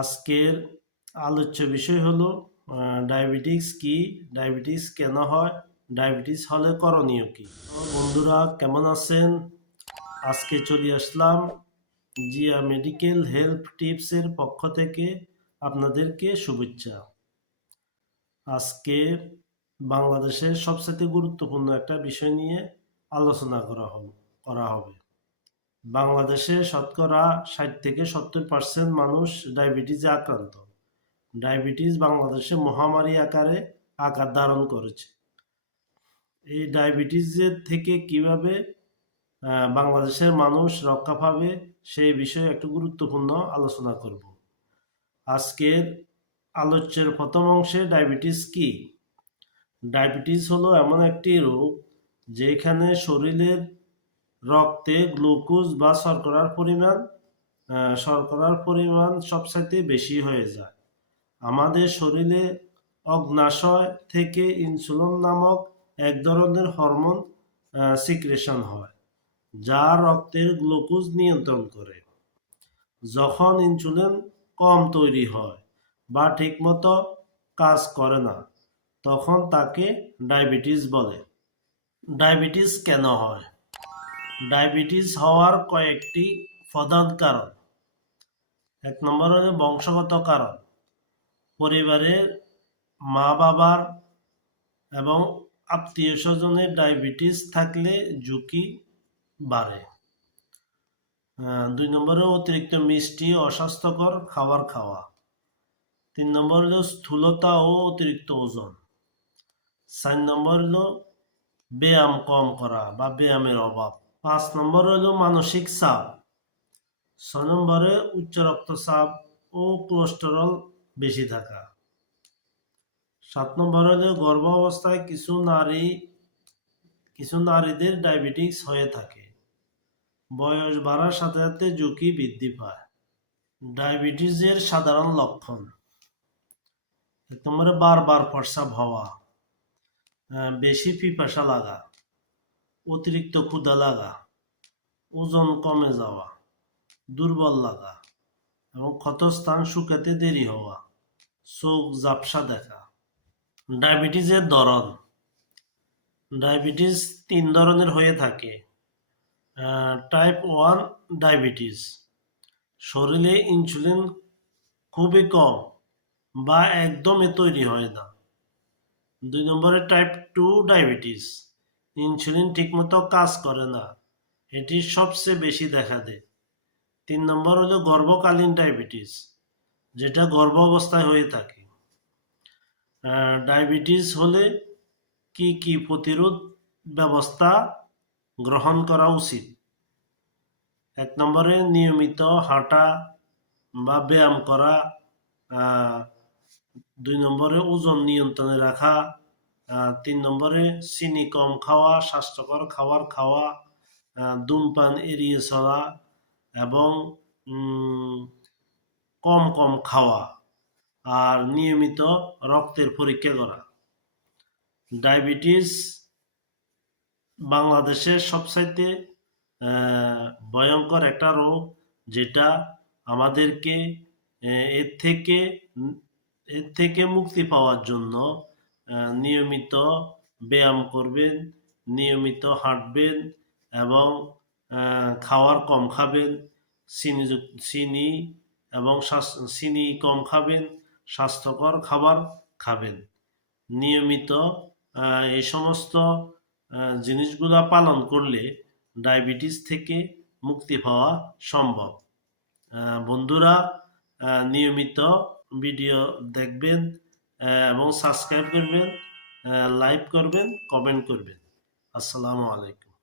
আজকের আলোচ্য বিষয় হলো ডায়াবেটিস কি, ডায়াবেটিস কেন হয়, ডায়াবেটিস হলে করণীয় কি। বন্ধুরা কেমন আছেন? আজকে চলে আসলাম জিয়া মেডিকেল হেলথ টিপসের পক্ষ থেকে আপনাদেরকে শুভেচ্ছা। আজকে বাংলাদেশের সবচেয়ে গুরুত্বপূর্ণ একটা বিষয় নিয়ে আলোচনা করা হবে। বাংলাদেশে শতকরা 60-70% মানুষ ডায়াবেটিসে আক্রান্ত। ডায়াবেটিস বাংলাদেশে মহামারী আকার ধারণ করেছে। এই ডায়াবেটিসের থেকে কিভাবে বাংলাদেশের মানুষ রক্ষা পাবে সেই বিষয়ে একটু গুরুত্বপূর্ণ আলোচনা করব। আজকের আলোচ্যের প্রথম অংশে ডায়াবেটিস কি। ডায়াবেটিস হলো এমন একটি রোগ যেখানে শরীরের রক্তে গ্লুকোজ বা শর্করার পরিমাণ সবচাইতে বেশি হয়ে যায়। আমাদের শরীরে অগ্ন্যাশয় থেকে ইনসুলিন নামক এক ধরনের হরমোন সিক্রেশন হয়, যা রক্তের গ্লুকোজ নিয়ন্ত্রণ করে। যখন ইনসুলিন কম তৈরি হয় বা ঠিকমতো কাজ করে না, তখন তাকে ডায়াবেটিস বলে। ডায়াবেটিস কেন হয়? ডায়াবেটিস হওয়ার কয়েকটি প্রধান কারণ। 1 নম্বর হলো বংশগত কারণ। পরিবারের মা বাবার এবং আত্মীয় স্বজনের ডায়াবেটিস থাকলে ঝুঁকি বাড়ে। 2 নম্বরে অতিরিক্ত মিষ্টি অস্বাস্থ্যকর খাবার খাওয়া। 3 নম্বর হলো স্থূলতা ও অতিরিক্ত ওজন। 4 নম্বর হলো ব্যায়াম কম করা বা ব্যায়ামের অভাব। 5 নম্বর হলো মানসিক চাপ। 6 নম্বরে উচ্চ রক্তচাপ ও কোলেস্টেরল বেশি থাকা। 7 নম্বর হলো গর্ভাবস্থায় কিছু নারীদের ডায়াবেটিস হয়ে থাকে। বয়স বাড়ার সাথে সাথে ঝুঁকি বৃদ্ধি পায়। ডায়াবেটিসের সাধারণ লক্ষণ। 1 নম্বরে বারবার প্রস্রাব হওয়া, বেশি পিপাসা লাগা, অতিরিক্ত ক্ষুধা লাগা, ওজন কমে যাওয়া, দুর্বল লাগা এবং ক্ষতস্থান শুকাতে দেরি হওয়া, চোখ ঝাপসা দেখা। ডায়াবেটিসের ধরন। ডায়াবেটিস 3 ধরনের হয়ে থাকে। টাইপ 1 ডায়াবেটিস, শরীরে ইনসুলিন খুবই কম বা একদমই তৈরি হয় না। 2 নম্বরে টাইপ 2 ডায়াবেটিস, ইনসুলিন ঠিকমতো কাজ করে না, এটি সবচেয়ে বেশি দেখা দেয়। 3 নম্বর হলো গর্ভকালীন ডায়াবেটিস, যেটা গর্ভ অবস্থায় হয়ে থাকে। ডায়াবেটিস হলে কি কি প্রতিরোধ ব্যবস্থা গ্রহণ করা উচিত? 1 নম্বরে নিয়মিত হাঁটা বা ব্যায়াম করা। 2 নম্বরে ওজন নিয়ন্ত্রণে রাখা। 3 নম্বরে চিনি কম খাওয়া, স্বাস্থ্যকর খাবার খাওয়া, ধূমপান এড়িয়ে চলা এবং কম খাওয়া আর নিয়মিত রক্তের পরীক্ষা করা। ডায়াবেটিস বাংলাদেশের সবচাইতে ভয়ঙ্কর একটা রোগ, যেটা আমাদেরকে এর থেকে মুক্তি পাওয়ার জন্য নিয়মিত ব্যায়াম করবেন, নিয়মিত হাঁটবেন এবং খাওয়ার কম খাবেন, চিনি এবং চিনি কম খাবেন, স্বাস্থ্যকর খাবার খাবেন। নিয়মিত এই সমস্ত জিনিসগুলো পালন করলে ডায়াবেটিস থেকে মুক্তি পাওয়া সম্ভব। বন্ধুরা নিয়মিত ভিডিও দেখবেন এবং সাবস্ক্রাইব করবেন, লাইক করবেন, কমেন্ট করবেন। আসসালামু আলাইকুম।